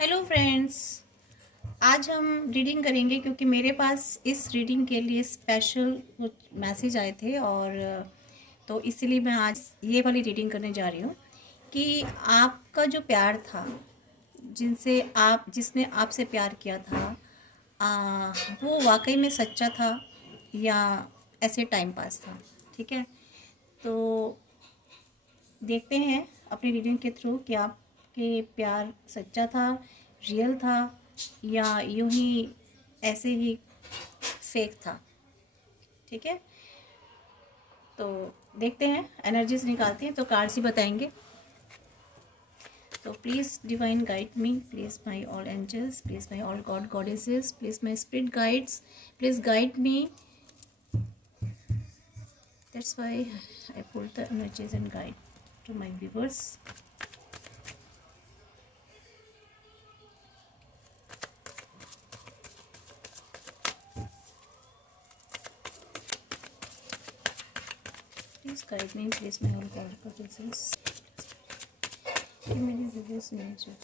Hello friends, आज हम reading करेंगे क्योंकि मेरे पास इस रीडिंग के लिए स्पेशल कुछ मैसेज आए थे और तो इसलिए मैं आज ये वाली रीडिंग करने जा रही हूँ कि आपका जो प्यार था, जिसने आपसे प्यार किया था, वो वाकई में सच्चा था या ऐसे टाइम पास था। ठीक है, तो देखते हैं अपनी रीडिंग के थ्रू कि आपके प्यार सच्चा था, रियल था या यूं ही ऐसे ही फेक था। ठीक है, तो देखते हैं, एनर्जीज निकालते हैं तो कार्ड्स ही बताएंगे। तो please divine guide me, please my all angels, please my all god goddesses, please my spirit guides, please guide me. That's why I pull the energies and guide to my viewers. Please guide me, please my whole God goddesses. Give me the viewers nature.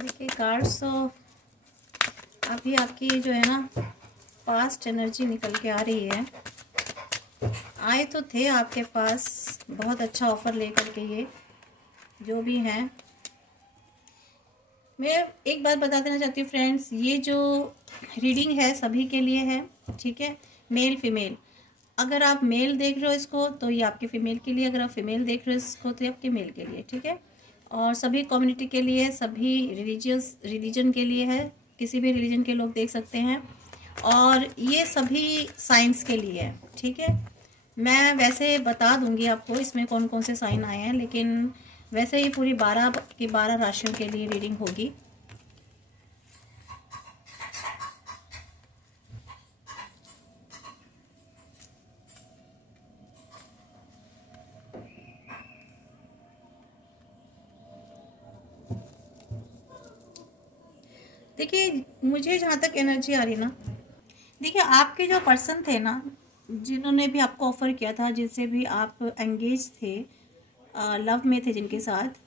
देखिए cards, तो अभी आपकी जो है ना past energy निकल के आ रही है। आए तो थे आपके पास बहुत अच्छा ऑफर लेकर के, ये जो भी हैं। मैं एक बात बता देना चाहती हूँ फ्रेंड्स, ये जो रीडिंग है सभी के लिए है। ठीक है, मेल फीमेल। अगर आप मेल देख रहे हो इसको तो ये आपके फीमेल के लिए, अगर आप फीमेल देख रहे हो इसको तो ये आपके मेल के लिए। ठीक है, और सभी कम्युनिटी के लिए, सभी रिलीजन के लिए है, किसी भी रिलीजन के लोग देख सकते हैं, और ये सभी साइंस के लिए है। ठीक है, मैं वैसे बता दूंगी आपको इसमें कौन कौन से साइन आए हैं, लेकिन वैसे ही पूरी 12 की 12 राशियों के लिए रीडिंग होगी। देखिए, मुझे जहाँ तक एनर्जी आ रही ना, देखिए आपके जो पर्सन थे ना, जिन्होंने भी आपको ऑफर किया था, जिनसे भी आप एंगेज थे, लव में थे जिनके साथ,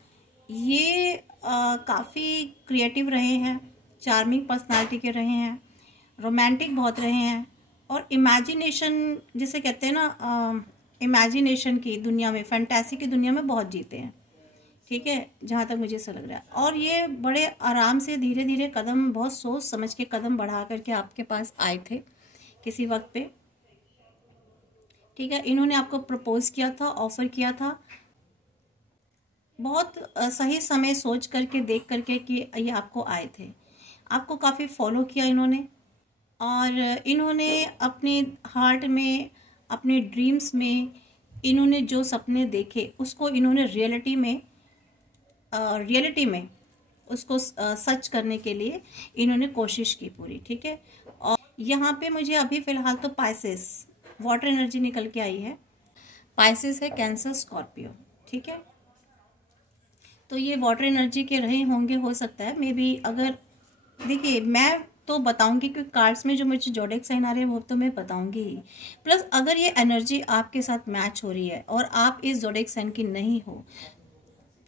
ये काफ़ी क्रिएटिव रहे हैं, चार्मिंग पर्सनालिटी के रहे हैं, रोमांटिक बहुत रहे हैं, और इमेजिनेशन जिसे कहते हैं ना, इमेजिनेशन की दुनिया में, फैंटेसी की दुनिया में बहुत जीते हैं। ठीक है, जहाँ तक मुझे ऐसा लग रहा है। और ये बड़े आराम से धीरे धीरे कदम, बहुत सोच समझ के कदम बढ़ा करके आपके पास आए थे किसी वक्त पे। ठीक है, इन्होंने आपको प्रपोज किया था, ऑफर किया था, बहुत सही समय सोच करके, देख करके कि ये आपको आए थे। आपको काफ़ी फॉलो किया इन्होंने, और इन्होंने अपने हार्ट में, अपने ड्रीम्स में, इन्होंने जो सपने देखे उसको इन्होंने रियलिटी में उसको सच करने के लिए इन्होंने कोशिश की पूरी। ठीक है, और यहाँ पे मुझे अभी फ़िलहाल तो पाइसेस वाटर एनर्जी निकल के आई है। पाइसेस है कैंसर स्कॉर्पियो। ठीक है, तो ये वाटर एनर्जी के रहे होंगे, हो सकता है मे बी। अगर देखिए, मैं तो बताऊंगी क्योंकि कार्ड्स में जो मुझे जोडिएक साइन आ रहे हैं वो तो मैं बताऊंगी ही। प्लस अगर ये एनर्जी आपके साथ मैच हो रही है और आप इस जोडिएक साइन की नहीं हो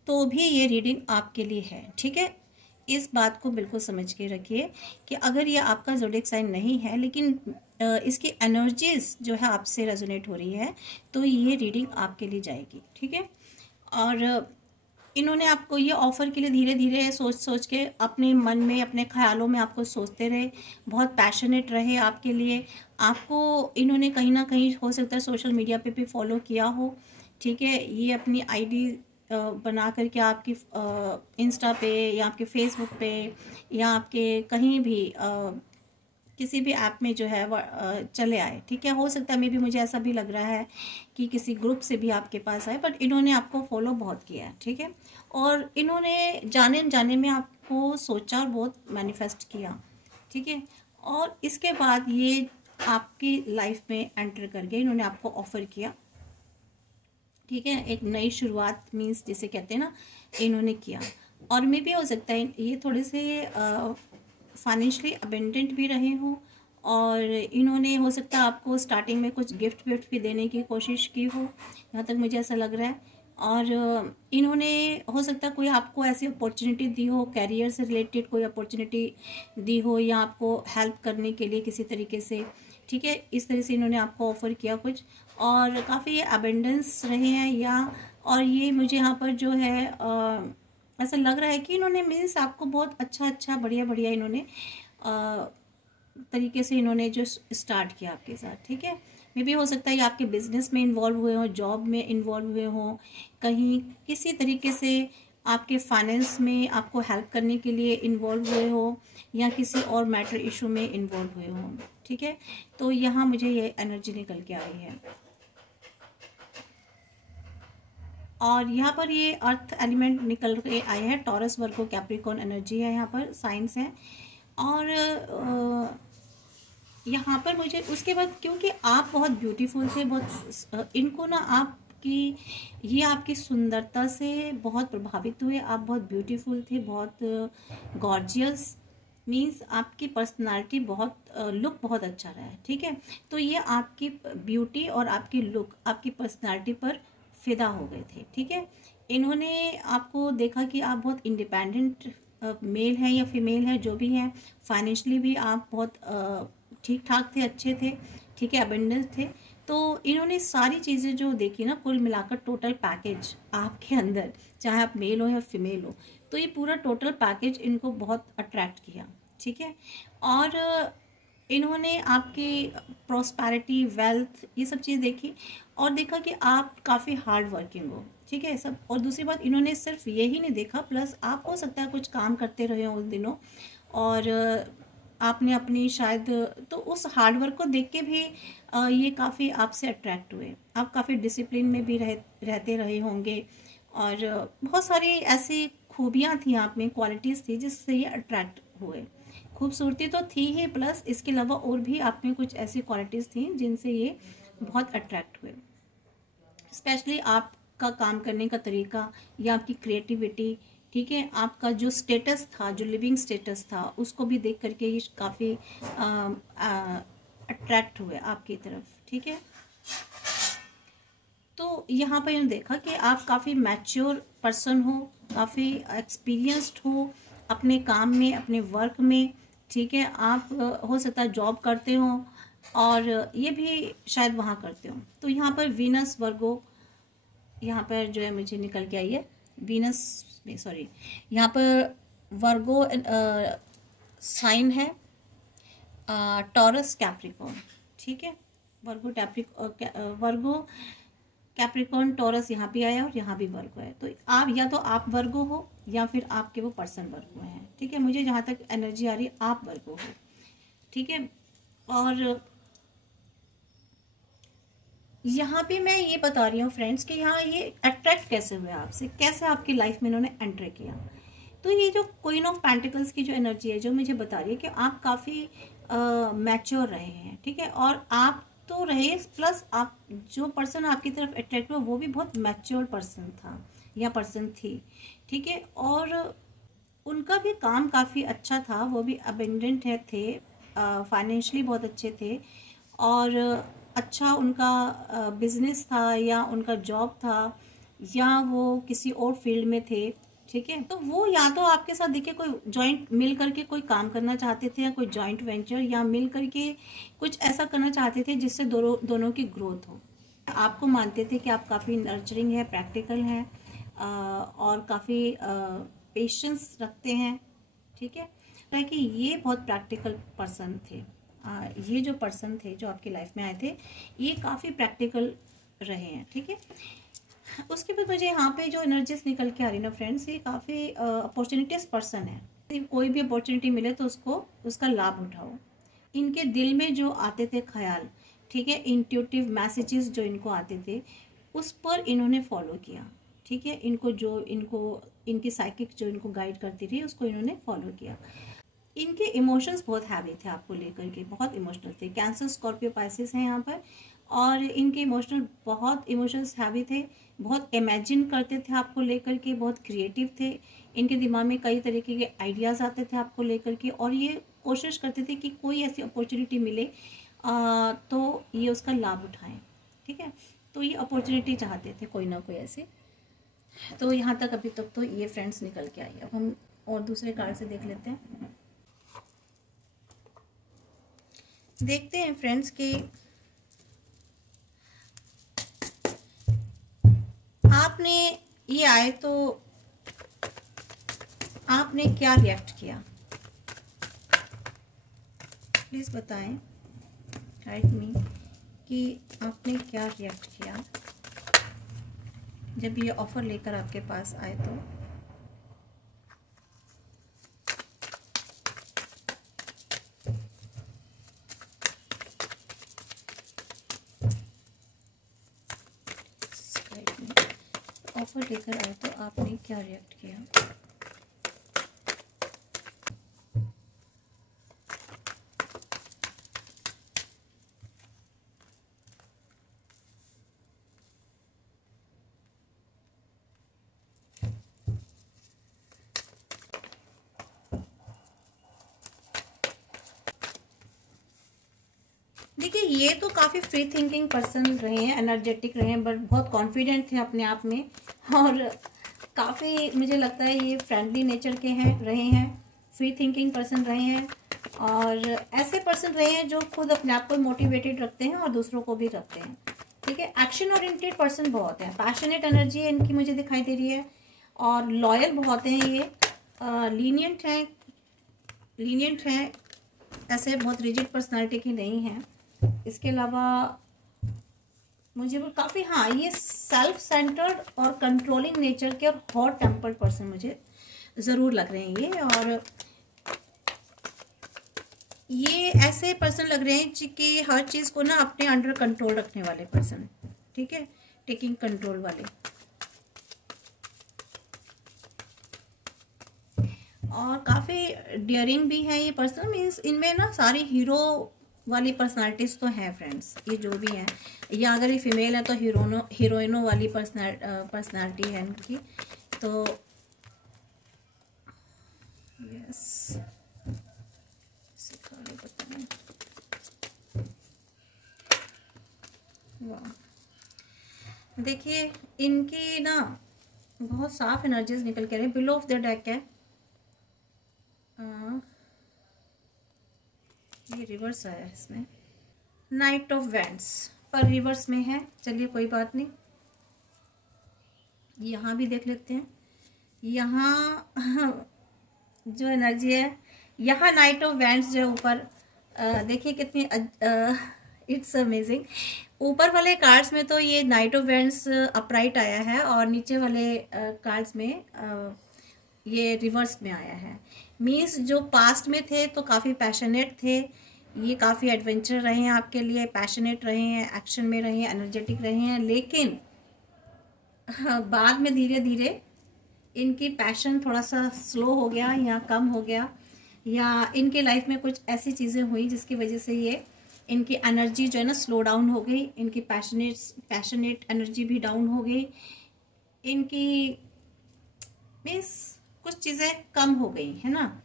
तो भी ये रीडिंग आपके लिए है। ठीक है, इस बात को बिल्कुल समझ के रखिए कि अगर ये आपका जोडिएक साइन नहीं है लेकिन इसकी एनर्जीज जो है आपसे रेजोनेट हो रही है तो ये रीडिंग आपके लिए जाएगी। ठीक है, और इन्होंने आपको ये ऑफ़र के लिए धीरे धीरे सोच सोच के अपने मन में, अपने ख्यालों में आपको सोचते रहे, बहुत पैशनेट रहे आपके लिए। आपको इन्होंने कहीं ना कहीं हो सकता है सोशल मीडिया पे भी फॉलो किया हो। ठीक है, ये अपनी आईडी बना करके आपकी इंस्टा पे या आपके फेसबुक पे या आपके कहीं भी किसी भी ऐप में जो है वो चले आए, ठीक है। हो सकता है मे बी, मुझे ऐसा भी लग रहा है कि किसी ग्रुप से भी आपके पास आए, बट इन्होंने आपको फॉलो बहुत किया है, ठीक है। और इन्होंने जाने अनजाने में आपको सोचा और बहुत मैनिफेस्ट किया, ठीक है। और इसके बाद ये आपकी लाइफ में एंटर कर गए, इन्होंने आपको ऑफर किया, ठीक है। एक नई शुरुआत मीन्स जिसे कहते हैं ना, इन्होंने किया। और मे भी हो सकता है ये थोड़े से फाइनेंशियली अबेंडेंट भी रहे हों, और इन्होंने हो सकता है आपको स्टार्टिंग में कुछ गिफ्ट विफ्ट भी देने की कोशिश की हो, यहाँ तक मुझे ऐसा लग रहा है। और इन्होंने हो सकता है कोई आपको ऐसी अपॉर्चुनिटी दी हो, कैरियर से रिलेटेड कोई अपॉर्चुनिटी दी हो, या आपको हेल्प करने के लिए किसी तरीके से, ठीक है। इस तरह से इन्होंने आपको ऑफ़र किया कुछ, और काफ़ी अबेंडेंस रहे हैं या, और ये मुझे यहाँ पर जो है ऐसा लग रहा है कि इन्होंने मीन्स आपको बहुत अच्छा बढ़िया बढ़िया इन्होंने तरीके से इन्होंने जो स्टार्ट किया आपके साथ, ठीक है। मे भी हो सकता है ये आपके बिजनेस में इन्वॉल्व हुए हों, जॉब में इन्वॉल्व हुए हों, कहीं किसी तरीके से आपके फाइनेंस में आपको हेल्प करने के लिए इन्वॉल्व हुए हो, या किसी और मैटर इशू में इन्वॉल्व हुए हों, ठीक है। तो यहाँ मुझे ये एनर्जी निकल के आई है। और यहाँ पर ये अर्थ एलिमेंट निकल के आए हैं, टॉरस, वर्गो, कैप्रिकॉर्न एनर्जी है, यहाँ पर साइंस है। और यहाँ पर मुझे उसके बाद, क्योंकि आप बहुत ब्यूटीफुल थे, बहुत इनको ना आपकी, ये आपकी सुंदरता से बहुत प्रभावित हुए, आप बहुत ब्यूटीफुल थे, बहुत गॉर्जियस, मीन्स आपकी पर्सनालिटी बहुत लुक बहुत अच्छा रहा है, ठीक है। तो ये आपकी ब्यूटी और आपकी लुक आपकी पर्सनालिटी पर फिदा हो गए थे, ठीक है। इन्होंने आपको देखा कि आप बहुत इंडिपेंडेंट मेल हैं या फीमेल हैं, जो भी हैं, फाइनेंशियली भी आप बहुत ठीक ठाक थे, अच्छे थे, ठीक है, अबेंडेंस थे। तो इन्होंने सारी चीज़ें जो देखी ना, कुल मिलाकर टोटल पैकेज आपके अंदर, चाहे आप मेल हो या फीमेल हो, तो ये पूरा टोटल पैकेज इनको बहुत अट्रैक्ट किया, ठीक है। और इन्होंने आपकी प्रॉस्पेरिटी, वेल्थ, ये सब चीज़ देखी, और देखा कि आप काफ़ी हार्ड वर्किंग हो, ठीक है सब। और दूसरी बात, इन्होंने सिर्फ यही नहीं देखा, प्लस आप हो सकता है कुछ काम करते रहे हो उन दिनों, और आपने अपनी शायद, तो उस हार्ड वर्क को देख के भी ये काफ़ी आपसे अट्रैक्ट हुए। आप काफ़ी डिसिप्लिन में भी रहते रहे होंगे, और बहुत सारी ऐसी खूबियाँ थी आप में, क्वालिटीज़ थी जिससे ये अट्रैक्ट हुए। खूबसूरती तो थी ही, प्लस इसके अलावा और भी आप में कुछ ऐसी क्वालिटीज़ थी जिनसे ये बहुत अट्रैक्ट हुए। स्पेशली आपका काम करने का तरीका या आपकी क्रिएटिविटी, ठीक है, आपका जो स्टेटस था, जो लिविंग स्टेटस था, उसको भी देख करके ये काफ़ी अट्रैक्ट हुए आपकी तरफ, ठीक है। तो यहाँ पर मैंने देखा कि आप काफ़ी मैच्योर पर्सन हो, काफ़ी एक्सपीरियंस्ड हो अपने काम में, अपने वर्क में, ठीक है। आप हो सकता है जॉब करते हो, और ये भी शायद वहाँ करते हो। तो यहाँ पर वीनस, वर्गो, यहाँ पर जो है मुझे निकल के आई है वीनस में, सॉरी, यहाँ पर वर्गो साइन है, टॉरस, कैप्रिकॉर्न, ठीक है। वर्गो कैप्रिकॉर्न, टॉरस यहाँ पे आया, और यहाँ भी वर्गो है। तो आप या तो आप वर्गो हो, या फिर आपके वो पर्सन वर्गो हैं, ठीक है। मुझे जहाँ तक एनर्जी आ रही है आप वर्गो हो, ठीक है। और यहाँ पे मैं ये बता रही हूँ फ्रेंड्स कि यहाँ ये अट्रैक्ट कैसे हुए आपसे, कैसे आपकी लाइफ में इन्होंने एंटर किया। तो ये जो क्वीन ऑफ पेंटिकल्स की जो एनर्जी है, जो मुझे बता रही है कि आप काफ़ी मैच्योर रहे हैं, ठीक है। और आप तो रहे, प्लस आप जो पर्सन आपकी तरफ अट्रैक्ट हुआ वो भी बहुत मैच्योर पर्सन था या पर्सन थी, ठीक है। और उनका भी काम काफ़ी अच्छा था, वो भी अबेंडेंट थे, फाइनेंशियली बहुत अच्छे थे, और अच्छा उनका बिजनेस था, या उनका जॉब था, या वो किसी और फील्ड में थे, ठीक है। तो वो या तो आपके साथ देखिए कोई जॉइंट मिल करके कोई काम करना चाहते थे, या कोई जॉइंट वेंचर, या मिल करके कुछ ऐसा करना चाहते थे जिससे दोनों की ग्रोथ हो। आपको मानते थे कि आप काफ़ी नर्चरिंग है, प्रैक्टिकल हैं, और काफ़ी पेशेंस रखते हैं, ठीक है। कि ये बहुत प्रैक्टिकल पर्सन थे। ये जो पर्सन थे जो आपकी लाइफ में आए थे, ये काफ़ी प्रैक्टिकल रहे हैं, ठीक है। उसके बाद मुझे यहाँ पे जो एनर्जीज निकल के आ रही ना फ्रेंड्स, ये काफ़ी अपॉर्चुनिटीज पर्सन है। कोई भी अपॉर्चुनिटी मिले तो उसका लाभ उठाओ। इनके दिल में जो आते थे ख्याल, ठीक है, इंट्यूटिव मैसेजेस जो इनको आते थे, उस पर इन्होंने फॉलो किया, ठीक है। इनकी साइकिक जो इनको गाइड करती थी उसको इन्होंने फॉलो किया। इनके इमोशंस बहुत हैवी थे आपको लेकर के, बहुत इमोशनल थे। कैंसर, स्कॉर्पियो, पाइसेस हैं यहाँ पर, और इनके बहुत इमोशंस हैवी थे, बहुत इमेजिन करते थे आपको लेकर के, बहुत क्रिएटिव थे। इनके दिमाग में कई तरीके के आइडियाज़ आते थे आपको लेकर के, और ये कोशिश करते थे कि कोई ऐसी अपॉर्चुनिटी मिले तो ये उसका लाभ उठाएं, ठीक है। तो ये अपॉर्चुनिटी चाहते थे कोई ना कोई ऐसे। तो यहाँ तक अभी तक तो ये फ्रेंड्स निकल के आई। अब हम और दूसरे कार्ड से देख लेते हैं। देखते हैं फ्रेंड्स कि आपने ये आए तो आपने क्या रिएक्ट किया, प्लीज बताएं, राइट मी, कि आपने क्या रिएक्ट किया जब ये ऑफर लेकर आपके पास आए। तो ऑफर लेकर आए तो आपने क्या रिएक्ट किया। देखिए, ये तो काफ़ी फ्री थिंकिंग पर्सन रहे हैं, एनर्जेटिक रहे हैं, बट बहुत कॉन्फिडेंट थे अपने आप में, और काफ़ी मुझे लगता है ये फ्रेंडली नेचर के रहे हैं, फ्री थिंकिंग पर्सन रहे हैं, और ऐसे पर्सन रहे हैं जो खुद अपने आप को मोटिवेटेड रखते हैं और दूसरों को भी रखते हैं, ठीक है। एक्शन ओरिएंटेड पर्सन बहुत है, पैशनेट एनर्जी है इनकी मुझे दिखाई दे रही है, और लॉयल बहुत हैं ये, लीनियंट हैं, ऐसे बहुत रिजिड पर्सनालिटी की नहीं है। इसके अलावा मुझे वो काफ़ी, हाँ, ये सेल्फ सेंटर्ड और कंट्रोलिंग नेचर के और हॉट टेम्पर्ड पर्सन मुझे ज़रूर लग रहे हैं ये, और ये ऐसे पर्सन लग रहे हैं कि हर चीज़ को ना अपने अंडर कंट्रोल रखने वाले पर्सन, ठीक है, टेकिंग कंट्रोल वाले, और काफ़ी डियरिंग भी है ये पर्सन। मीन्स इनमें ना सारी हीरो वाली पर्सनालिटीज़ तो हैं फ्रेंड्स, ये जो भी हैं, या अगर ये फीमेल है तो हीरोइनों वाली पर्सनालिटी है इनकी। तो यस, वाह, देखिए इनकी ना बहुत साफ एनर्जीज निकल के रही। बिलो ऑफ द डेक है, ये रिवर्स आया है इसमें, नाइट ऑफ वैंड्स पर रिवर्स में है। चलिए कोई बात नहीं, यहाँ भी देख लेते हैं। यहाँ जो एनर्जी है, यहाँ नाइट ऑफ वैंड्स जो ऊपर, देखिए कितनी इट्स अमेजिंग। ऊपर वाले कार्ड्स में तो ये नाइट ऑफ वैंड्स अपराइट आया है, और नीचे वाले कार्ड्स में ये रिवर्स में आया है। मीन्स जो पास्ट में थे तो काफ़ी पैशनेट थे, ये काफ़ी एडवेंचर रहे हैं आपके लिए, पैशनेट रहे हैं, एक्शन में रहे हैं, एनर्जेटिक रहे हैं, लेकिन बाद में धीरे धीरे इनकी पैशन थोड़ा सा स्लो हो गया या कम हो गया, या इनके लाइफ में कुछ ऐसी चीज़ें हुई जिसकी वजह से ये इनकी एनर्जी जो है ना स्लो डाउन हो गई, इनकी पैशनेट एनर्जी भी डाउन हो गई, इनकी मीन्स कुछ चीज़ें कम हो गई है ना।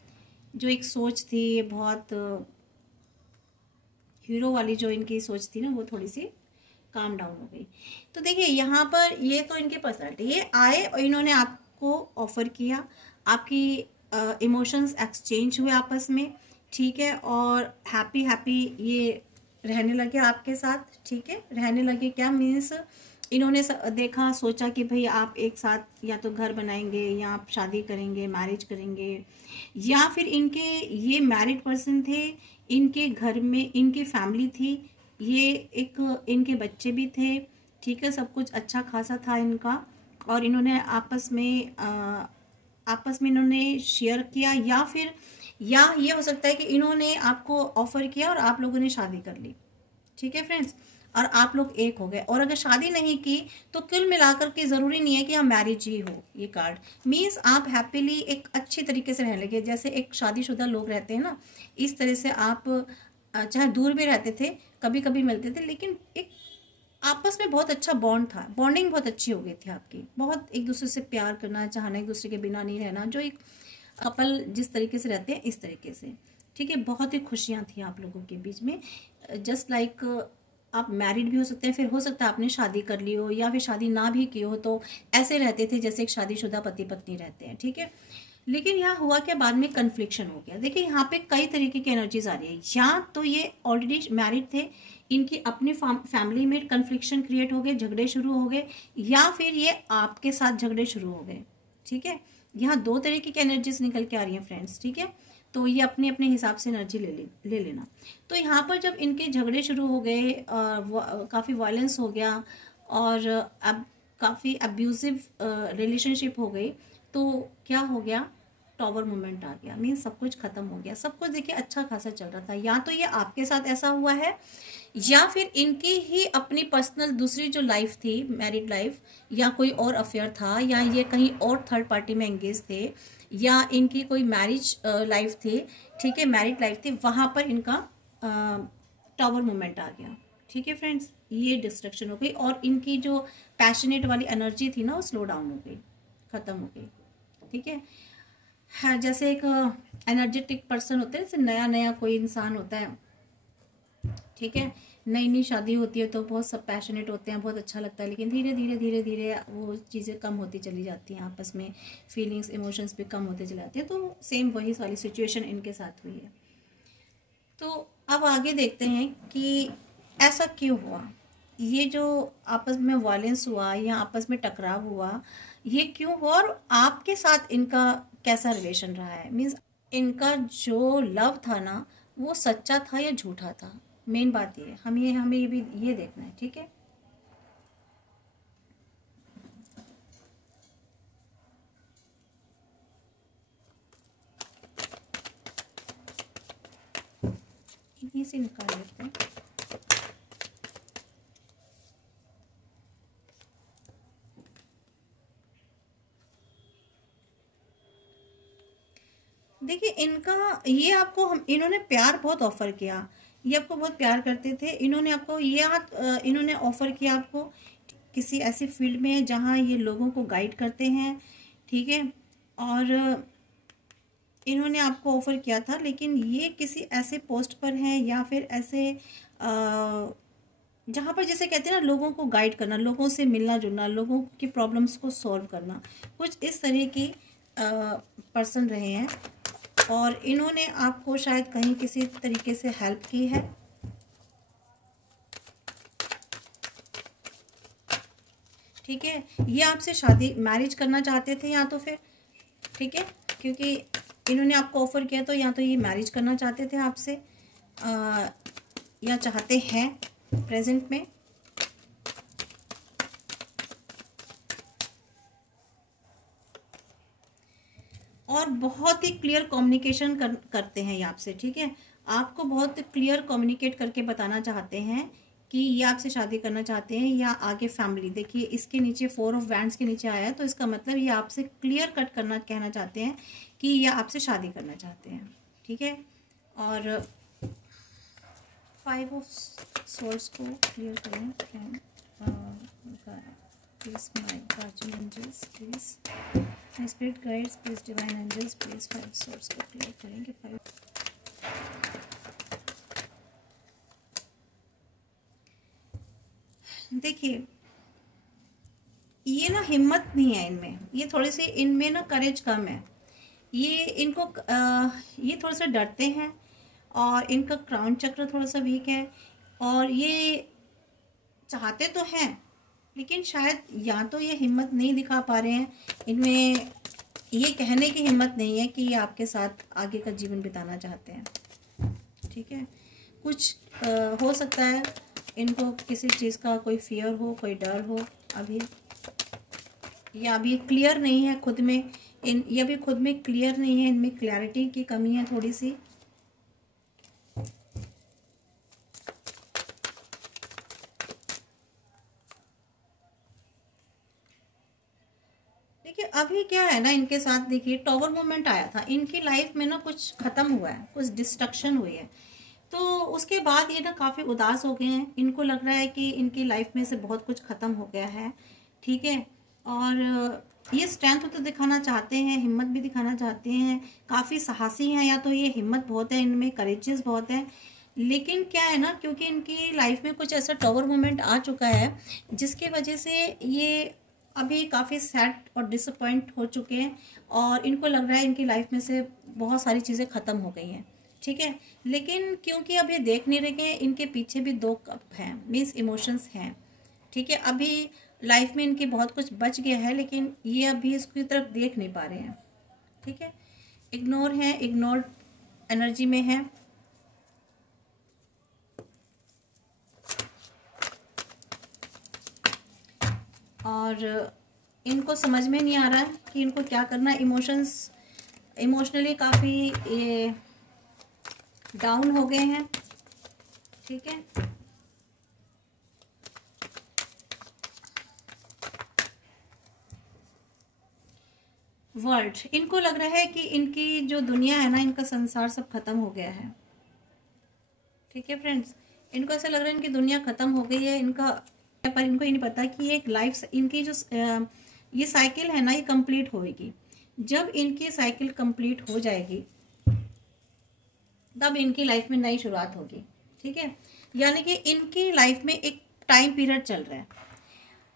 जो एक सोच थी बहुत हीरो वाली, जो इनकी सोच थी ना, वो थोड़ी सी काम डाउन हो गई। तो देखिए यहाँ पर ये तो इनके पर्सनालिटी, ये आए और इन्होंने आपको ऑफर किया, आपकी इमोशंस एक्सचेंज हुए आपस में, ठीक है, और हैप्पी ये रहने लगे आपके साथ, ठीक है, रहने लगे। क्या मीन्स इन्होंने देखा, सोचा कि भाई आप एक साथ या तो घर बनाएंगे, या आप शादी करेंगे, मैरिज करेंगे, या फिर इनके ये मैरिड पर्सन थे, इनके घर में इनकी फैमिली थी, ये एक इनके बच्चे भी थे, ठीक है, सब कुछ अच्छा खासा था इनका, और इन्होंने आपस में इन्होंने शेयर किया, या फिर या ये हो सकता है कि इन्होंने आपको ऑफर किया और आप लोगों ने शादी कर ली, ठीक है फ्रेंड्स, और आप लोग एक हो गए। और अगर शादी नहीं की तो कुल मिलाकर के ज़रूरी नहीं है कि हम मैरिज ही हो। ये कार्ड मीन्स आप हैप्पीली एक अच्छी तरीके से रहने लगे, जैसे एक शादीशुदा लोग रहते हैं ना, इस तरह से आप चाहे दूर भी रहते थे, कभी कभी मिलते थे, लेकिन एक आपस में बहुत अच्छा बॉन्ड था, बॉन्डिंग बहुत अच्छी हो गई थी आपकी, बहुत एक दूसरे से प्यार करना, चाहना, एक दूसरे के बिना नहीं रहना, जो एक कपल जिस तरीके से रहते हैं इस तरीके से, ठीक है। बहुत ही खुशियाँ थी आप लोगों के बीच में, जस्ट लाइक आप मैरिड भी हो सकते हैं, फिर हो सकता है आपने शादी कर ली हो या फिर शादी ना भी की हो, तो ऐसे रहते थे जैसे एक शादीशुदा पति पत्नी रहते हैं, ठीक है। लेकिन यहाँ हुआ क्या, बाद में कन्फ्लिक्शन हो गया। देखिए यहाँ पे कई तरीके की एनर्जीज आ रही है, या तो ये ऑलरेडी मैरिड थे, इनकी अपनी फैमिली में कन्फ्लिक्शन क्रिएट हो गए, झगड़े शुरू हो गए, या फिर ये आपके साथ झगड़े शुरू हो गए, ठीक है। यहाँ दो तरीके की एनर्जीज निकल के आ रही हैं फ्रेंड्स, ठीक है। तो ये अपने अपने हिसाब से एनर्जी ले लेना। तो यहाँ पर जब इनके झगड़े शुरू हो गए, काफ़ी वायलेंस हो गया और अब काफ़ी अब्यूजिव रिलेशनशिप हो गई, तो क्या हो गया, टॉवर मूवमेंट आ गया, मीन्स सब कुछ खत्म हो गया। सब कुछ देखिए अच्छा खासा चल रहा था, या तो ये आपके साथ ऐसा हुआ है, या फिर इनकी ही अपनी पर्सनल दूसरी जो लाइफ थी, मैरिड लाइफ, या कोई और अफेयर था, या ये कहीं और थर्ड पार्टी में एंगेज थे, या इनकी कोई मैरिज लाइफ थी, ठीक है, मैरिड लाइफ थी, वहाँ पर इनका टॉवर मूवमेंट आ गया, ठीक है फ्रेंड्स। ये डिस्ट्रक्शन हो गई और इनकी जो पैशनेट वाली एनर्जी थी ना, वो स्लो डाउन हो गई, ख़त्म हो गई, ठीक है। हाँ, जैसे एक एनर्जेटिक पर्सन होते हैं, जैसे नया नया कोई इंसान होता है, ठीक है, नई नई शादी होती है तो बहुत सब पैशनेट होते हैं, बहुत अच्छा लगता है, लेकिन धीरे धीरे धीरे धीरे वो चीज़ें कम होती चली जाती हैं, आपस में फीलिंग्स इमोशंस भी कम होते चले जाते हैं। तो सेम वही वाली सिचुएशन इनके साथ हुई है। तो अब आगे देखते हैं कि ऐसा क्यों हुआ, ये जो आपस में वायलेंस हुआ या आपस में टकराव हुआ, ये क्यों हुआ, और आपके साथ इनका कैसा रिलेशन रहा है, मीन्स इनका जो लव था ना, वो सच्चा था या झूठा था। मेन बात ये हमें ये भी ये देखना है, ठीक है। इन्हीं से निकाल लेते हैं। देखिए इनका ये आपको इन्होंने प्यार बहुत ऑफर किया, ये आपको बहुत प्यार करते थे, इन्होंने आपको इन्होंने ऑफर किया आपको किसी ऐसी फील्ड में जहाँ ये लोगों को गाइड करते हैं, ठीक है। और इन्होंने आपको ऑफर किया था, लेकिन ये किसी ऐसे पोस्ट पर हैं या फिर ऐसे जहाँ पर जैसे कहते हैं ना, लोगों को गाइड करना, लोगों से मिलना जुलना, लोगों की प्रॉब्लम्स को सॉल्व करना, कुछ इस तरह की पर्सन रहे हैं। और इन्होंने आपको शायद कहीं किसी तरीके से हेल्प की है, ठीक है। ये आपसे शादी मैरिज करना चाहते थे या तो फिर, ठीक है, क्योंकि इन्होंने आपको ऑफर किया, तो या तो ये मैरिज करना चाहते थे आपसे या चाहते हैं प्रेजेंट में। और बहुत ही क्लियर कम्युनिकेशन करते हैं ये आपसे, ठीक है। आपको बहुत क्लियर कम्युनिकेट करके बताना चाहते हैं कि ये आपसे शादी करना चाहते हैं या आगे फैमिली। देखिए इसके नीचे 4 ऑफ वैंड्स के नीचे आया है, तो इसका मतलब ये आपसे क्लियर कट कहना चाहते हैं कि ये आपसे शादी करना चाहते हैं, ठीक है। और 5 ऑफ सोर्स को क्लियर करें please, my guardian angels please, my spirit guides please, divine angels please 5 source को क्लियर करेंगे। 5 देखिए ये ना हिम्मत नहीं है इनमें, ये थोड़े से इनमें ना करेज कम है, ये इनको ये थोड़ा सा डरते हैं और इनका क्राउन चक्र थोड़ा सा वीक है। और ये चाहते तो हैं, लेकिन शायद या तो ये हिम्मत नहीं दिखा पा रहे हैं, इनमें ये कहने की हिम्मत नहीं है कि ये आपके साथ आगे का जीवन बिताना चाहते हैं, ठीक है। कुछ हो सकता है इनको किसी चीज़ का कोई फियर हो, कोई डर हो अभी, या अभी क्लियर नहीं है खुद में ये भी खुद में क्लियर नहीं है, इनमें क्लैरिटी की कमी है थोड़ी सी। देखिए अभी क्या है ना, इनके साथ देखिए टॉवर मोमेंट आया था, इनकी लाइफ में ना कुछ खत्म हुआ है, कुछ डिस्ट्रक्शन हुई है, तो उसके बाद ये ना काफ़ी उदास हो गए हैं। इनको लग रहा है कि इनकी लाइफ में से बहुत कुछ ख़त्म हो गया है, ठीक है। और ये स्ट्रेंथ तो दिखाना चाहते हैं, हिम्मत भी दिखाना चाहते हैं, काफ़ी साहसी हैं, या तो ये हिम्मत बहुत है इनमें, करेजियस बहुत है। लेकिन क्या है ना, क्योंकि इनकी लाइफ में कुछ ऐसा टॉवर मोमेंट आ चुका है जिसकी वजह से ये अभी काफ़ी सैड और डिसअपॉइंट हो चुके हैं, और इनको लग रहा है इनकी लाइफ में से बहुत सारी चीज़ें ख़त्म हो गई हैं, ठीक है। लेकिन क्योंकि अब ये देख नहीं रहे, इनके पीछे भी 2 कप हैं, मीन्स इमोशंस हैं, ठीक है। अभी लाइफ में इनके बहुत कुछ बच गया है, लेकिन ये अभी इसकी तरफ देख नहीं पा रहे हैं, ठीक है। इग्नोर है, इग्नोर एनर्जी में है। और इनको समझ में नहीं आ रहा है कि इनको क्या करना है। इमोशनली काफ़ी ये डाउन हो गए हैं, ठीक है। वर्ल्ड, इनको लग रहा है कि इनकी जो दुनिया है ना, इनका संसार सब खत्म हो गया है, ठीक है फ्रेंड्स। इनको ऐसा लग रहा है इनकी दुनिया खत्म हो गई है, इनका, पर इनको ये नहीं पता कि ये एक लाइफ, इनकी जो ये साइकिल है ना, ये कंप्लीट होएगी। जब इनकी साइकिल कंप्लीट हो जाएगी तब इनकी लाइफ में नई शुरुआत होगी, ठीक है। यानी कि इनकी लाइफ में एक टाइम पीरियड चल रहा है,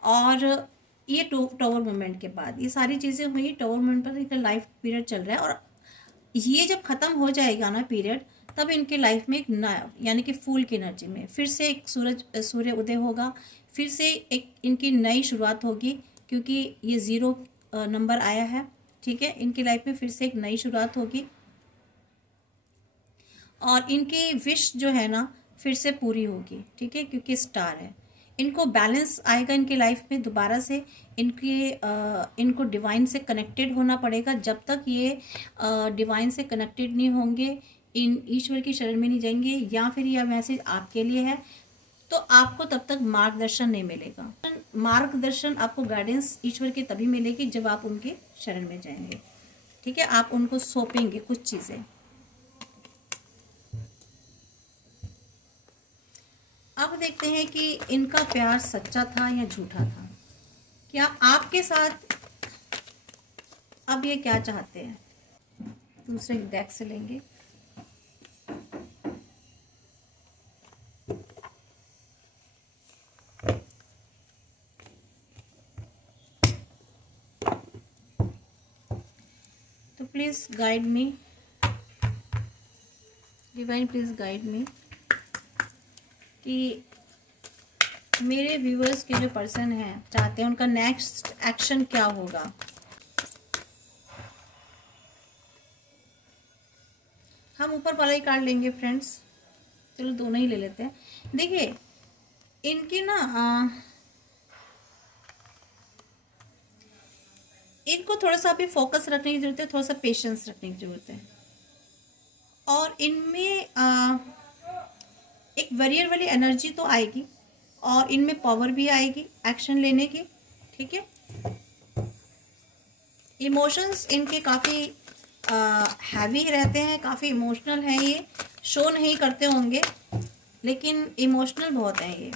और ये टॉवर मोमेंट के बाद ये सारी चीज़ें हुई, टॉवर मोमेंट पर इनका लाइफ पीरियड चल रहा है, और ये जब ख़त्म हो जाएगा ना पीरियड, तब इनके लाइफ में एक नया, यानी कि फूल की एनर्जी में फिर से एक सूर्य उदय होगा, फिर से एक इनकी नई शुरुआत होगी, क्योंकि ये 0 नंबर आया है, ठीक है। इनकी लाइफ में फिर से एक नई शुरुआत होगी, और इनकी विश जो है ना फिर से पूरी होगी, ठीक है, क्योंकि स्टार है। इनको बैलेंस आएगा इनकी लाइफ में दोबारा से। इनको डिवाइन से कनेक्टेड होना पड़ेगा। जब तक ये डिवाइन से कनेक्टेड नहीं होंगे, इन ईश्वर की शरण में नहीं जाएंगे, या फिर यह मैसेज आपके लिए है, तो आपको तब तक मार्गदर्शन नहीं मिलेगा। मार्गदर्शन आपको, गाइडेंस ईश्वर की तभी मिलेगी जब आप उनके शरण में जाएंगे, ठीक है। आप उनको सौंपेंगे कुछ चीज़ें। अब देखते हैं कि इनका प्यार सच्चा था या झूठा था। क्या आपके साथ अब ये क्या चाहते हैं, दूसरे डेक से लेंगे। तो please guide me, divine please guide me कि मेरे व्यूअर्स के जो पर्सन हैं चाहते हैं उनका नेक्स्ट एक्शन क्या होगा। हम ऊपर वाला ही कार्ड लेंगे फ्रेंड्स, चलो दोनों ही ले लेते हैं। देखिए इनकी ना इनको थोड़ा सा अभी फोकस रखने की जरूरत है, थोड़ा सा पेशेंस रखने की जरूरत है, और इनमें एक वॉरियर वाली एनर्जी तो आएगी, और इनमें पावर भी आएगी एक्शन लेने की, ठीक है। इमोशंस इनके काफ़ी हैवी रहते हैं, काफ़ी इमोशनल हैं, ये शो नहीं करते होंगे लेकिन इमोशनल बहुत हैं। ये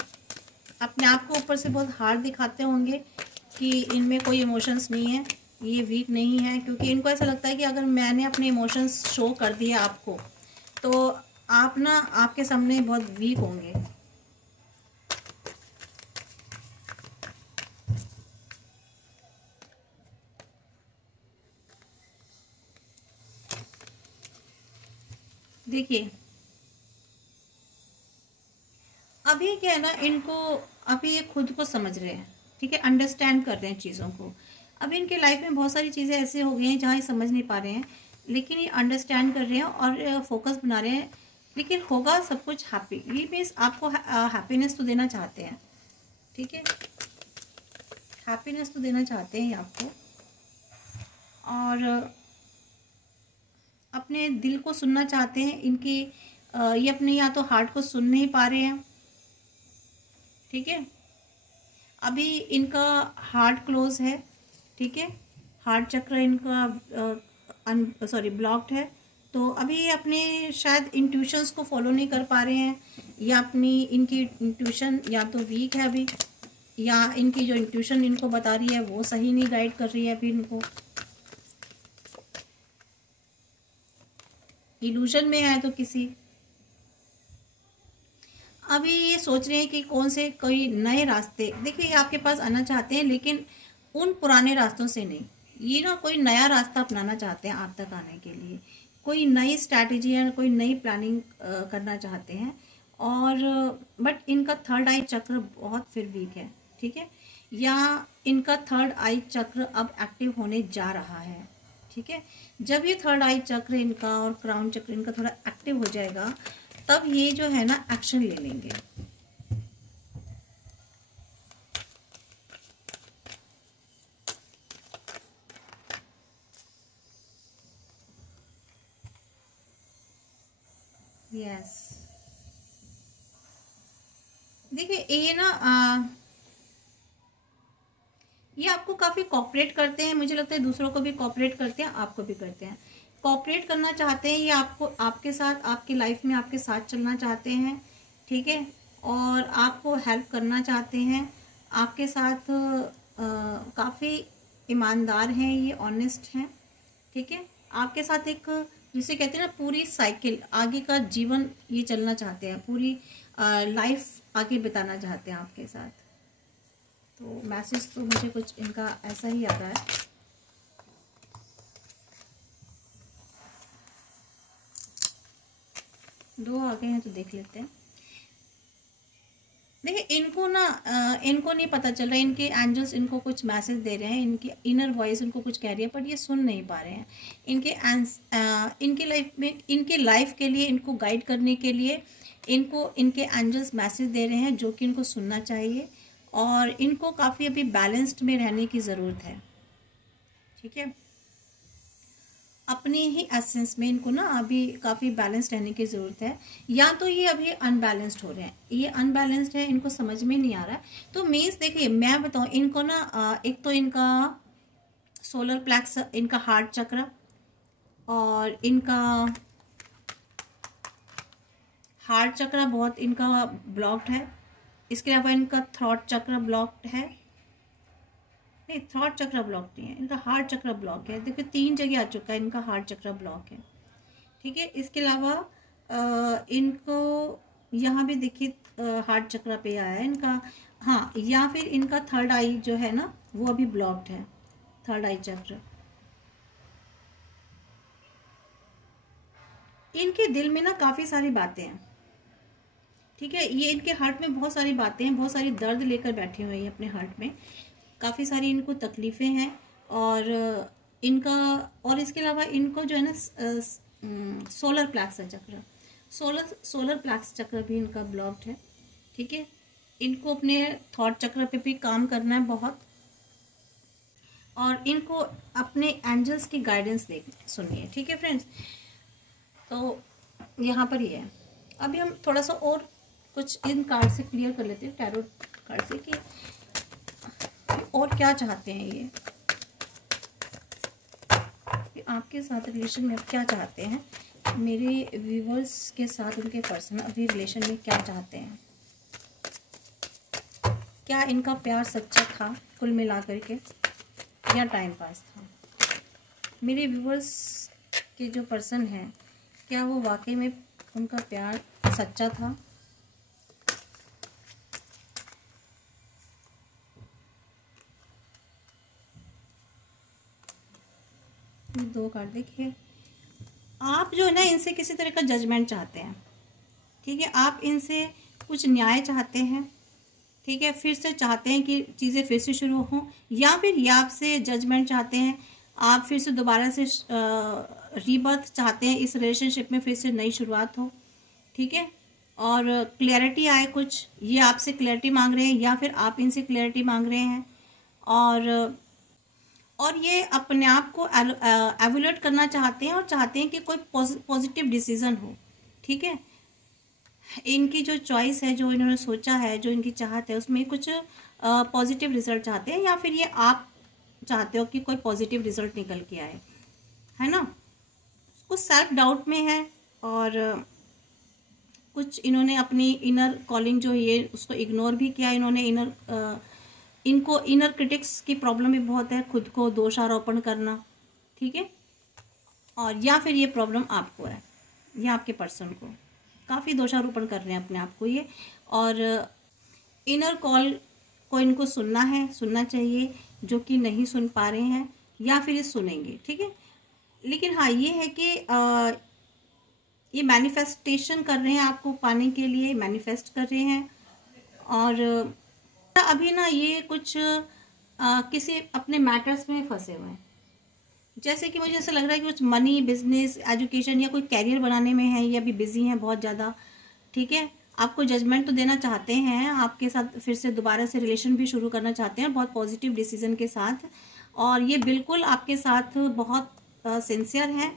अपने आप को ऊपर से बहुत हार्ड दिखाते होंगे कि इनमें कोई इमोशंस नहीं है, ये वीक नहीं है, क्योंकि इनको ऐसा लगता है कि अगर मैंने अपने इमोशंस शो कर दिए आपको, तो आप ना आपके सामने बहुत वीक होंगे। देखिए अभी क्या है ना, इनको अभी ये खुद को समझ रहे हैं, ठीक है, अंडरस्टैंड कर रहे हैं चीज़ों को। अभी इनके लाइफ में बहुत सारी चीज़ें ऐसे हो गई हैं जहाँ ये समझ नहीं पा रहे हैं, लेकिन ये अंडरस्टैंड कर रहे हैं और फोकस बना रहे हैं। लेकिन होगा सब कुछ हैप्पी, ये मीन्स आपको हैप्पीनेस तो देना चाहते हैं, ठीक है, हैप्पीनेस तो देना चाहते हैं आपको। और अपने दिल को सुनना चाहते हैं। इनकी ये अपने या तो हार्ट को सुन नहीं पा रहे हैं, ठीक है। अभी इनका हार्ट क्लोज है, ठीक है, हार्ट चक्र इनका ब्लॉक्ड है। तो अभी ये अपने शायद इंट्यूशंस को फॉलो नहीं कर पा रहे हैं, या अपनी इनकी इंट्यूशन या तो वीक है अभी, या इनकी जो इंट्यूशन इनको बता रही है वो सही नहीं गाइड कर रही है अभी इनको, इल्यूजन में है तो किसी। अभी ये सोच रहे हैं कि कौन से कोई नए रास्ते, देखिए आपके पास आना चाहते हैं लेकिन उन पुराने रास्तों से नहीं, ये ना कोई नया रास्ता अपनाना चाहते हैं आप तक आने के लिए, कोई नई स्ट्रैटेजी या कोई नई प्लानिंग करना चाहते हैं। और बट इनका थर्ड आई चक्र बहुत फिर वीक है, ठीक है, या इनका थर्ड आई चक्र अब एक्टिव होने जा रहा है, ठीक है। जब ये थर्ड आई चक्र इनका और क्राउन चक्र इनका थोड़ा एक्टिव हो जाएगा, तब ये जो है ना एक्शन ले लेंगे। यस, देखिए ये ना ये आपको काफ़ी कोऑपरेट करते हैं, मुझे लगता है दूसरों को भी कोऑपरेट करते हैं, आपको भी करते हैं, कोऑपरेट करना चाहते हैं। ये आपको आपके साथ आपकी लाइफ में आपके साथ चलना चाहते हैं, ठीक है, और आपको हेल्प करना चाहते हैं, आपके साथ काफ़ी ईमानदार हैं, ये ऑनेस्ट हैं, ठीक है। आपके साथ एक जिसे कहते हैं ना पूरी साइकिल आगे का जीवन ये चलना चाहते हैं, पूरी लाइफ आगे बिताना चाहते हैं आपके साथ। तो मैसेज तो मुझे कुछ इनका ऐसा ही आ रहा है। दो आ गए हैं तो देख लेते हैं। देखिए इनको ना इनको नहीं पता चल रहा है, इनके एंजल्स इनको कुछ मैसेज दे रहे हैं, इनकी इनर वॉइस इनको कुछ कह रही है, पर ये सुन नहीं पा रहे हैं। इनके लाइफ में, इनके लाइफ के लिए, इनको गाइड करने के लिए इनको इनके एंजल्स मैसेज दे रहे हैं जो कि इनको सुनना चाहिए, और इनको काफ़ी अभी बैलेंस्ड में रहने की ज़रूरत है, ठीक है। अपनी ही एसेंस में इनको ना अभी काफ़ी बैलेंस्ड रहने की ज़रूरत है, या तो ये अभी अनबैलेंस्ड हो रहे हैं, ये अनबैलेंस्ड है, इनको समझ में नहीं आ रहा है। तो मीन्स देखिए मैं बताऊँ इनको ना एक तो इनका सोलर प्लेक्स, इनका हार्ट चक्र, और इनका हार्ट चक्र बहुत इनका ब्लॉक्ड है। इसके अलावा इनका थ्रॉट चक्र ब्लॉक्ड है, नहीं थ्रॉट चक्र ब्लॉक नहीं है, इनका हार्ट चक्र ब्लॉक है। देखिए 3 जगह आ चुका है इनका हार्ट चक्र ब्लॉक है, ठीक है। इसके अलावा इनको यहाँ भी देखिए हार्ट चक्र पे आया है इनका, हाँ, या फिर इनका थर्ड आई जो है ना वो अभी ब्लॉक्ड है, थर्ड आई चक्र। इनके दिल में ना काफ़ी सारी बातें हैं, ठीक है, ये इनके हार्ट में बहुत सारी बातें हैं, बहुत सारी दर्द लेकर बैठे हुए हैं अपने हार्ट में, काफ़ी सारी इनको तकलीफ़ें हैं, और इनका, और इसके अलावा इनको जो है ना सोलर प्लेक्स चक्र, सोलर प्लेक्स चक्र भी इनका ब्लॉक्ड है, ठीक है। इनको अपने थॉट चक्र पे भी काम करना है बहुत, और इनको अपने एंजल्स की गाइडेंस सुनिए, ठीक है फ्रेंड्स। तो यहाँ पर ही है। अभी हम थोड़ा सा और कुछ इन कार्ड से क्लियर कर लेते हैं, टैरो कार्ड से, कि और क्या चाहते हैं ये आपके साथ रिलेशन में, क्या चाहते हैं मेरे व्यूवर्स के साथ, उनके पर्सन अभी रिलेशन में क्या चाहते हैं, क्या इनका प्यार सच्चा था कुल मिला करके, या टाइम पास था। मेरे व्यूवर्स के जो पर्सन हैं, क्या वो वाकई में उनका प्यार सच्चा था। दो कार्ड देखिए, आप जो है ना इनसे किसी तरह का जजमेंट चाहते हैं, ठीक है, आप इनसे कुछ न्याय चाहते हैं, ठीक है, फिर से चाहते हैं कि चीज़ें फिर से शुरू हों, या फिर ये आपसे जजमेंट चाहते हैं, आप फिर से दोबारा से रीबर्थ चाहते हैं, इस रिलेशनशिप में फिर से नई शुरुआत हो, ठीक है, और क्लैरिटी आए कुछ, ये आपसे क्लैरिटी मांग रहे हैं, या फिर आप इनसे क्लैरिटी मांग रहे हैं, और और ये अपने आप को एवोल्यूट करना चाहते हैं और चाहते हैं कि कोई पॉजिटिव डिसीजन हो, ठीक है। इनकी जो चॉइस है, जो इन्होंने सोचा है, जो इनकी चाहत है, उसमें कुछ पॉजिटिव रिजल्ट चाहते हैं, या फिर ये आप चाहते हो कि कोई पॉजिटिव रिजल्ट निकल के आए, है ना। कुछ सेल्फ डाउट में है और कुछ इन्होंने अपनी इनर कॉलिंग जो है उसको इग्नोर भी किया इन्होंने। इनको इनर क्रिटिक्स की प्रॉब्लम भी बहुत है, खुद को दोषारोपण करना, ठीक है। और या फिर ये प्रॉब्लम आपको है या आपके पर्सन को, काफ़ी दोषारोपण कर रहे हैं अपने आप को ये। और इनर कॉल को इनको सुनना है, सुनना चाहिए, जो कि नहीं सुन पा रहे हैं, या फिर ये सुनेंगे, ठीक है। लेकिन हाँ, ये है कि ये मैनिफेस्टेशन कर रहे हैं, आपको पाने के लिए मैनिफेस्ट कर रहे हैं। और अभी ना ये कुछ किसी अपने मैटर्स में फंसे हुए हैं, जैसे कि मुझे ऐसा लग रहा है कि कुछ मनी, बिजनेस, एजुकेशन या कोई कैरियर बनाने में है, ये अभी बिजी हैं बहुत ज़्यादा, ठीक है। आपको जजमेंट तो देना चाहते हैं, आपके साथ फिर से दोबारा से रिलेशन भी शुरू करना चाहते हैं बहुत पॉजिटिव डिसीजन के साथ। और ये बिल्कुल आपके साथ बहुत सिंसियर हैं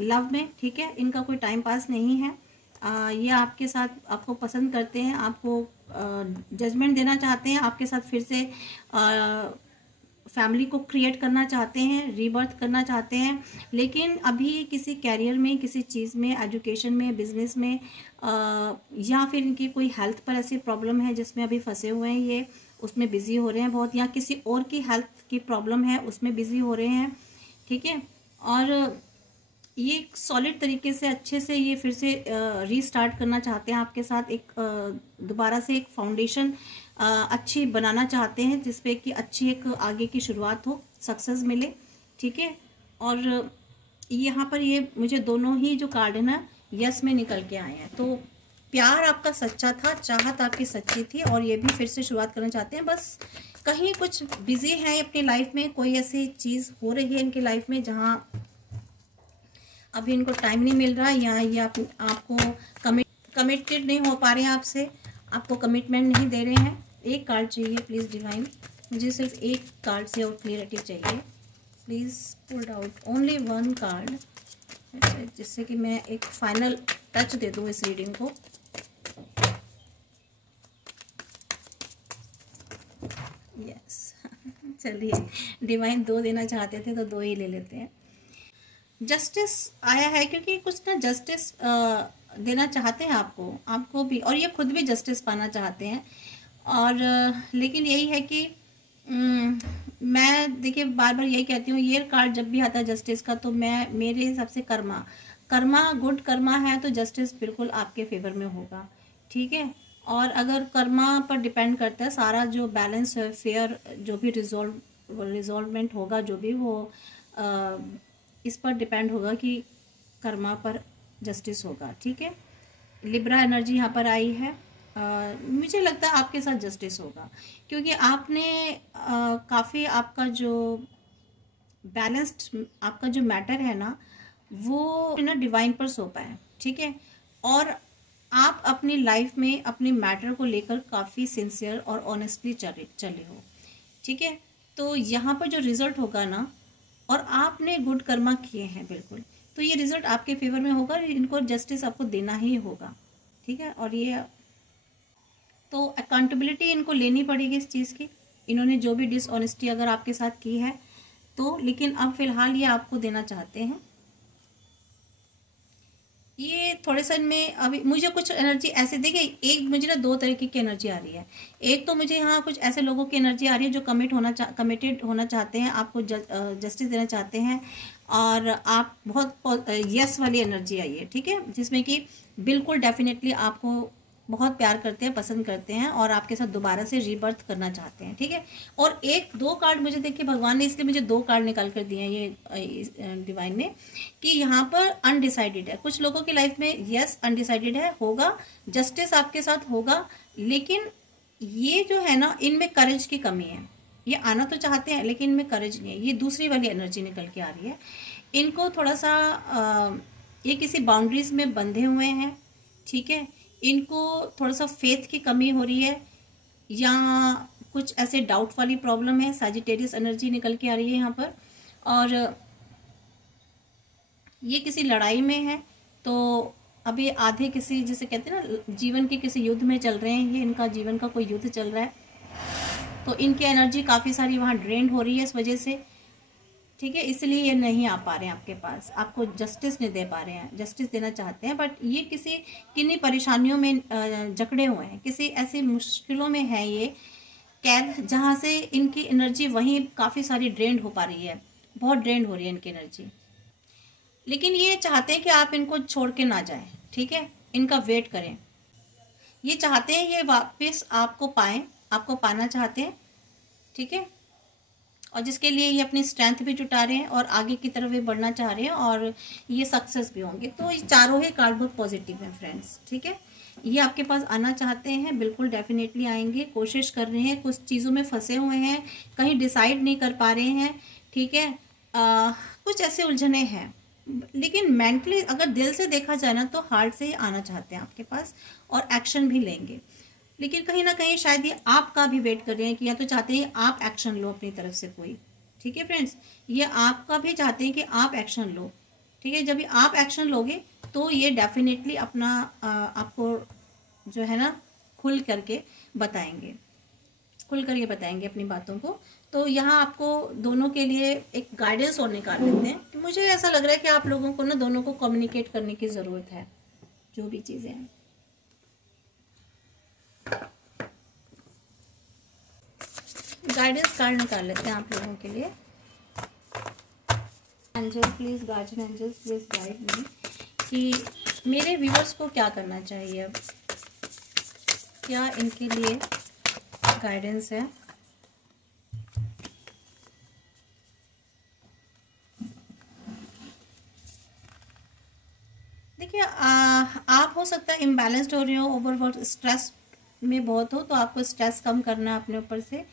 लव में, ठीक है। इनका कोई टाइम पास नहीं है, ये आपके साथ, आपको पसंद करते हैं, आपको जजमेंट देना चाहते हैं, आपके साथ फिर से फैमिली को क्रिएट करना चाहते हैं, रीबर्थ करना चाहते हैं। लेकिन अभी किसी कैरियर में, किसी चीज़ में, एजुकेशन में, बिजनेस में, या फिर इनकी कोई हेल्थ पर ऐसी प्रॉब्लम है जिसमें अभी फंसे हुए हैं ये, उसमें बिजी हो रहे हैं बहुत, या किसी और की हेल्थ की प्रॉब्लम है उसमें बिजी हो रहे हैं, ठीक है। और ये सॉलिड तरीके से, अच्छे से ये फिर से रीस्टार्ट करना चाहते हैं आपके साथ, एक दोबारा से एक फाउंडेशन अच्छी बनाना चाहते हैं, जिसपे कि अच्छी एक आगे की शुरुआत हो, सक्सेस मिले, ठीक है। और यहाँ पर ये मुझे दोनों ही जो कार्ड है ना, यस में निकल के आए हैं। तो प्यार आपका सच्चा था, चाहत आपकी सच्ची थी, और ये भी फिर से शुरुआत करना चाहते हैं। बस कहीं कुछ बिजी हैं अपनी लाइफ में, कोई ऐसी चीज़ हो रही है इनकी लाइफ में जहाँ अभी इनको टाइम नहीं मिल रहा, या ये आपको कमिटेड नहीं हो पा रहे हैं आपसे, आपको कमिटमेंट नहीं दे रहे हैं। एक कार्ड चाहिए प्लीज़ डिवाइन, मुझे सिर्फ एक कार्ड से और क्लियरिटी चाहिए please. Pulled out only one card, जिससे कि मैं एक फाइनल टच दे दूँ इस रीडिंग को। यस चलिए, डिवाइन 2 देना चाहते थे तो 2 ही ले लेते हैं। जस्टिस आया है, क्योंकि कुछ ना जस्टिस देना चाहते हैं आपको भी, और ये खुद भी जस्टिस पाना चाहते हैं। और लेकिन यही है कि मैं देखिए बार बार यही कहती हूँ, ये कार्ड जब भी आता है जस्टिस का, तो मेरे हिसाब से कर्मा गुड कर्मा है, तो जस्टिस बिल्कुल आपके फेवर में होगा, ठीक है। और अगर कर्मा पर डिपेंड करता है सारा, जो बैलेंस है, फेयर, जो भी रिजॉल्वमेंट होगा, जो भी वो इस पर डिपेंड होगा कि कर्मा पर जस्टिस होगा, ठीक है। लिब्रा एनर्जी यहाँ पर आई है। मुझे लगता है आपके साथ जस्टिस होगा, क्योंकि आपने काफ़ी आपका जो बैलेंस्ड आपका जो मैटर है ना, वो ना डिवाइन पर सौंपा है, ठीक है। और आप अपनी लाइफ में अपने मैटर को लेकर काफ़ी सिंसियर और ऑनेस्टली चले हो, ठीक है। तो यहाँ पर जो रिजल्ट होगा ना, और आपने गुड कर्मा किए हैं बिल्कुल, तो ये रिजल्ट आपके फेवर में होगा, इनको जस्टिस आपको देना ही होगा, ठीक है। और ये तो अकाउंटेबिलिटी इनको लेनी पड़ेगी इस चीज़ की, इन्होंने जो भी डिसऑनेस्टी अगर आपके साथ की है तो, लेकिन अब फिलहाल ये आपको देना चाहते हैं। ये थोड़े से में अभी मुझे कुछ एनर्जी ऐसे, देखिए एक मुझे ना 2 तरीके की एनर्जी आ रही है। एक तो मुझे यहाँ कुछ ऐसे लोगों की एनर्जी आ रही है जो कमिटेड होना चाहते हैं, आपको जस्टिस देना चाहते हैं, और आप बहुत यस वाली एनर्जी आई है, ठीक है, जिसमें कि बिल्कुल डेफिनेटली आपको बहुत प्यार करते हैं, पसंद करते हैं, और आपके साथ दोबारा से रीबर्थ करना चाहते हैं, ठीक है। और 1-2 कार्ड मुझे देखिए भगवान ने इसलिए मुझे 2 कार्ड निकाल कर दिए हैं ये डिवाइन ने, कि यहाँ पर अनडिसाइडेड है कुछ लोगों की लाइफ में। यस, अनडिसाइडेड है, होगा जस्टिस आपके साथ होगा, लेकिन ये जो है ना, इनमें करेज की कमी है। ये आना तो चाहते हैं लेकिन इनमें करेज नहीं है, ये दूसरी वाली एनर्जी निकल के आ रही है। इनको थोड़ा सा ये किसी बाउंड्रीज में बंधे हुए हैं, ठीक है। इनको थोड़ा सा फेथ की कमी हो रही है, या कुछ ऐसे डाउट वाली प्रॉब्लम है, सैजिटेरियस एनर्जी निकल के आ रही है यहाँ पर, और ये किसी लड़ाई में है। तो अभी आधे किसी, जिसे कहते हैं ना, जीवन के किसी युद्ध में चल रहे हैं, ये इनका जीवन का कोई युद्ध चल रहा है, तो इनकी एनर्जी काफ़ी सारी वहाँ ड्रेन हो रही है इस वजह से, ठीक है। इसलिए ये नहीं आ पा रहे हैं आपके पास, आपको जस्टिस नहीं दे पा रहे हैं, जस्टिस देना चाहते हैं, बट ये किसी किन्हीं परेशानियों में जकड़े हुए हैं, किसी ऐसी मुश्किलों में है ये कैद, जहाँ से इनकी एनर्जी वहीं काफ़ी सारी ड्रेंड हो पा रही है, बहुत ड्रेंड हो रही है इनकी एनर्जी। लेकिन ये चाहते हैं कि आप इनको छोड़ के ना जाएं, ठीक है, इनका वेट करें। ये चाहते हैं ये वापस आपको पाएं, आपको पाना चाहते हैं, ठीक है, और जिसके लिए ये अपनी स्ट्रेंथ भी जुटा रहे हैं और आगे की तरफ ये बढ़ना चाह रहे हैं, और ये सक्सेस भी होंगे। तो ये चारों ही कार्ड बहुत पॉजिटिव हैं फ्रेंड्स, ठीक है। ये आपके पास आना चाहते हैं, बिल्कुल डेफिनेटली आएंगे, कोशिश कर रहे हैं, कुछ चीज़ों में फंसे हुए हैं, कहीं डिसाइड नहीं कर पा रहे हैं, ठीक है, कुछ ऐसे उलझने हैं, लेकिन मेंटली अगर दिल से देखा जाए ना तो हार्ट से ही आना चाहते हैं आपके पास, और एक्शन भी लेंगे। लेकिन कहीं ना कहीं शायद ये आपका भी वेट कर रहे हैं कि या तो चाहते हैं आप एक्शन लो अपनी तरफ से कोई, ठीक है फ्रेंड्स, ये आपका भी चाहते हैं कि आप एक्शन लो, ठीक है। जब भी आप एक्शन लोगे तो ये डेफिनेटली अपना आपको जो है ना खुल करके बताएंगे, खुल करके बताएंगे अपनी बातों को। तो यहाँ आपको दोनों के लिए एक गाइडेंस और निकाल लेते हैं कि मुझे ऐसा लग रहा है कि आप लोगों को ना दोनों को कम्युनिकेट करने की ज़रूरत है, जो भी चीज़ें हैं। गाइडेंस कार्ड निकाल लेते हैं आप लोगों के लिए। Angel please, guardian angels please guide me कि मेरे व्यूअर्स को क्या करना चाहिए, अब क्या इनके लिए गाइडेंस है। देखिए, आप हो सकता है इम्बैलेंस्ड हो रहे हो, ओवरवर्क, स्ट्रेस में बहुत हो, तो आपको स्ट्रेस कम करना है अपने ऊपर से।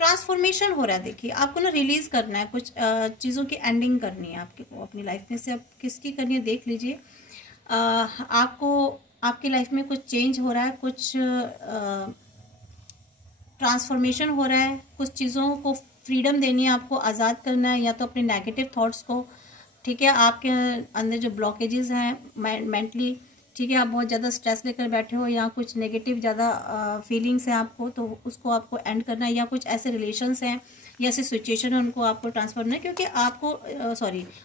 ट्रांसफॉर्मेशन हो रहा है, देखिए आपको ना रिलीज करना है, कुछ चीज़ों की एंडिंग करनी है आपको अपनी लाइफ में से। अब किसकी करनी है देख लीजिए। आपको आपकी लाइफ में कुछ चेंज हो रहा है, कुछ ट्रांसफॉर्मेशन हो रहा है, कुछ चीज़ों को फ्रीडम देनी है, आपको आज़ाद करना है, या तो अपने नेगेटिव थॉट्स को, ठीक है, आपके अंदर जो ब्लॉकेजेस हैं मेंटली, ठीक है, आप बहुत ज़्यादा स्ट्रेस लेकर बैठे हो, या कुछ नेगेटिव ज़्यादा फीलिंग्स हैं आपको, तो उसको आपको एंड करना है, या कुछ ऐसे रिलेशंस हैं या ऐसी सिचुएशन है उनको आपको ट्रांसफर करना है, क्योंकि आपको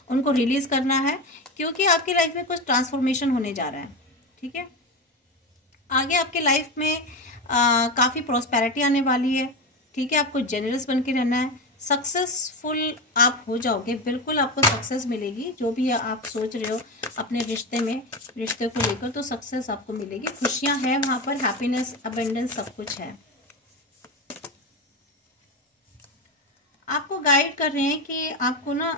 उनको रिलीज़ करना है, क्योंकि आपकी लाइफ में कुछ ट्रांसफॉर्मेशन होने जा रहा है, ठीक है। आगे आपके लाइफ में काफ़ी प्रॉस्पेरिटी आने वाली है, ठीक है, आपको जेनरस बन के रहना है, सक्सेसफुल आप हो जाओगे, बिल्कुल आपको सक्सेस मिलेगी, जो भी आप सोच रहे हो अपने रिश्ते को लेकर, तो सक्सेस आपको मिलेगी, खुशियां हैं वहाँ पर, हैप्पीनेस, अबेंडेंस, सब कुछ है। आपको गाइड कर रहे हैं कि आपको ना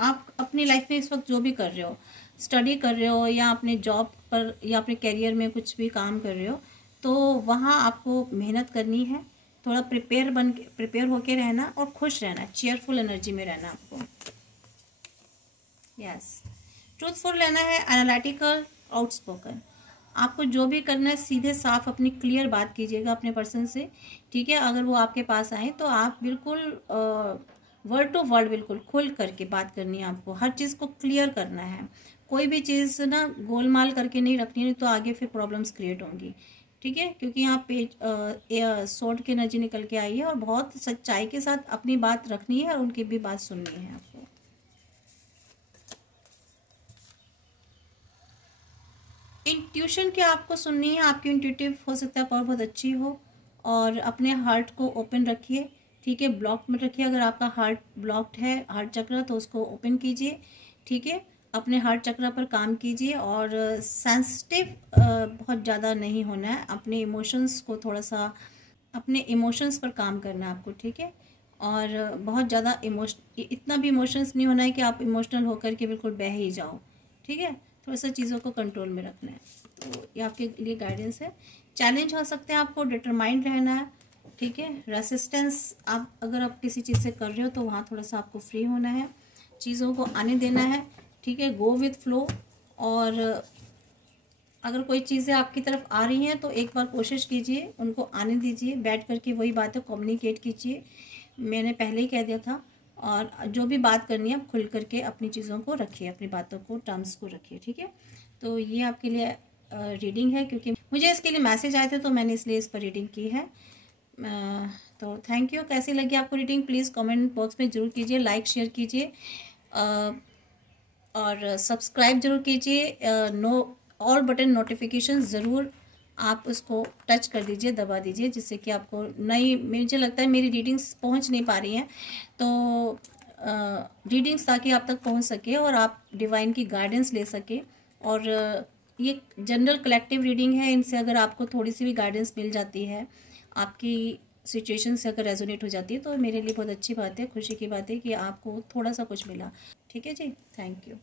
आप अपनी लाइफ में इस वक्त जो भी कर रहे हो, स्टडी कर रहे हो या अपने जॉब पर या अपने करियर में कुछ भी काम कर रहे हो, तो वहाँ आपको मेहनत करनी है, थोड़ा प्रिपेयर होके रहना और खुश रहना, चेयरफुल एनर्जी में रहना आपको। यस, ट्रूथफुल रहना है, एनालिटिकल, आउटस्पोकन। आपको जो भी करना है सीधे साफ अपनी क्लियर बात कीजिएगा अपने पर्सन से, ठीक है। अगर वो आपके पास आए तो आप बिल्कुल वर्ड टू वर्ड बिल्कुल खुल करके बात करनी है आपको, हर चीज़ को क्लियर करना है, कोई भी चीज़ ना गोलमाल करके नहीं रखनी है, तो आगे फिर प्रॉब्लम्स क्रिएट होंगी, ठीक है। क्योंकि यहाँ पे सोर्ड की एनर्जी निकल के आई है, और बहुत सच्चाई के साथ अपनी बात रखनी है और उनकी भी बात सुननी है आपको। इंट्यूशन क्या आपको सुननी है, आपकी इंट्यूटिव हो सकता है पावर बहुत अच्छी हो, और अपने हार्ट को ओपन रखिए, ठीक है, ब्लॉक में रखिए। अगर आपका हार्ट ब्लॉक्ड है, हार्ट चक्र, तो उसको ओपन कीजिए, ठीक है, अपने हार्ट चक्र पर काम कीजिए, और सेंसिटिव बहुत ज़्यादा नहीं होना है, अपने इमोशंस को थोड़ा सा, अपने इमोशंस पर काम करना है आपको, ठीक है। और बहुत ज़्यादा इतना भी इमोशंस नहीं होना है कि आप इमोशनल होकर के बिल्कुल बह ही जाओ, ठीक है, थोड़ा सा चीज़ों को कंट्रोल में रखना है। तो ये आपके लिए गाइडेंस है। चैलेंज हो सकते हैं, आपको डिटरमाइंड रहना है, ठीक है, रेसिस्टेंस, आप अगर आप किसी चीज़ से कर रहे हो तो वहाँ थोड़ा सा आपको फ्री होना है, चीज़ों को आने देना है, ठीक है, गो विथ फ्लो, और अगर कोई चीज़ें आपकी तरफ आ रही हैं तो एक बार कोशिश कीजिए, उनको आने दीजिए, बैठ करके वही बातें कम्युनिकेट कीजिए। मैंने पहले ही कह दिया था। और जो भी बात करनी है आप खुल करके अपनी चीज़ों को रखिए, अपनी बातों को, टर्म्स को रखिए, ठीक है। तो ये आपके लिए रीडिंग है, क्योंकि मुझे इसके लिए मैसेज आए थे तो मैंने इसलिए इस पर रीडिंग की है। तो थैंक यू। कैसी लगी आपको रीडिंग प्लीज़ कमेंट बॉक्स में ज़रूर कीजिए, लाइक शेयर कीजिए और सब्सक्राइब जरूर कीजिए। ऑल बटन नोटिफिकेशन ज़रूर आप उसको टच कर दीजिए, दबा दीजिए, जिससे कि आपको नई, मुझे लगता है मेरी रीडिंग्स पहुंच नहीं पा रही हैं, तो रीडिंग्स ताकि आप तक पहुंच सके और आप डिवाइन की गाइडेंस ले सके। और ये जनरल कलेक्टिव रीडिंग है, इनसे अगर आपको थोड़ी सी भी गाइडेंस मिल जाती है, आपकी सिचुएशन से अगर रेजोनेट हो जाती है, तो मेरे लिए बहुत अच्छी बात है, खुशी की बात है कि आपको थोड़ा सा कुछ मिला। ठीक है जी, थैंक यू।